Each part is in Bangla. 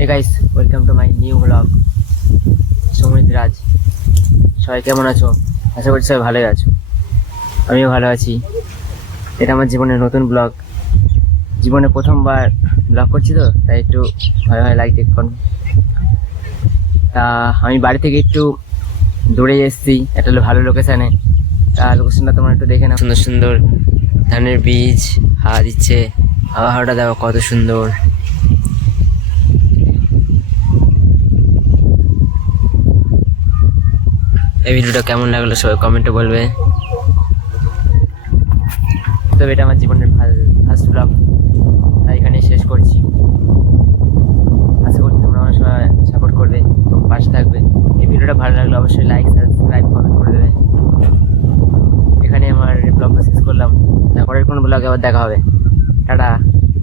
Hey guys, welcome to my new blog Samriddha Raj. সবাই কেমন আছো? আশা করছি সবাই ভালোই আছো। আমিও ভালো আছি। এটা আমার জীবনের নতুন ব্লগ। জীবনে প্রথমবার ব্লগ করছি তো, তাই একটু ভয় ভয় লাগছে এখন। তা আমি বাড়ি থেকে একটু দূরে এসেছি একটা ভালো লোকেশানে। তা লোকেশনটা তোমার একটু দেখে নাও। সুন্দর সুন্দর ধানের বীজ হাওয়া দিচ্ছে। হাওয়াটা দেখো কত সুন্দর। এই ভিডিওটা কেমন লাগলো সবাই কমেন্টে বলবে। তবে এটা আমার জীবনের ফার্স্ট ব্লগ, তাই এখানে শেষ করছি। আশা করছি তোমরা আমার সবাই সাপোর্ট করবে এবং পাশে থাকবে। এই ভিডিওটা ভালো লাগলে অবশ্যই লাইক, সাবস্ক্রাইব, কমেন্ট করে দেবে। এখানে আমার ব্লগটা শেষ করলাম। পরের কোনো ব্লগে আবার দেখা হবে। Tata,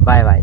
bye bye.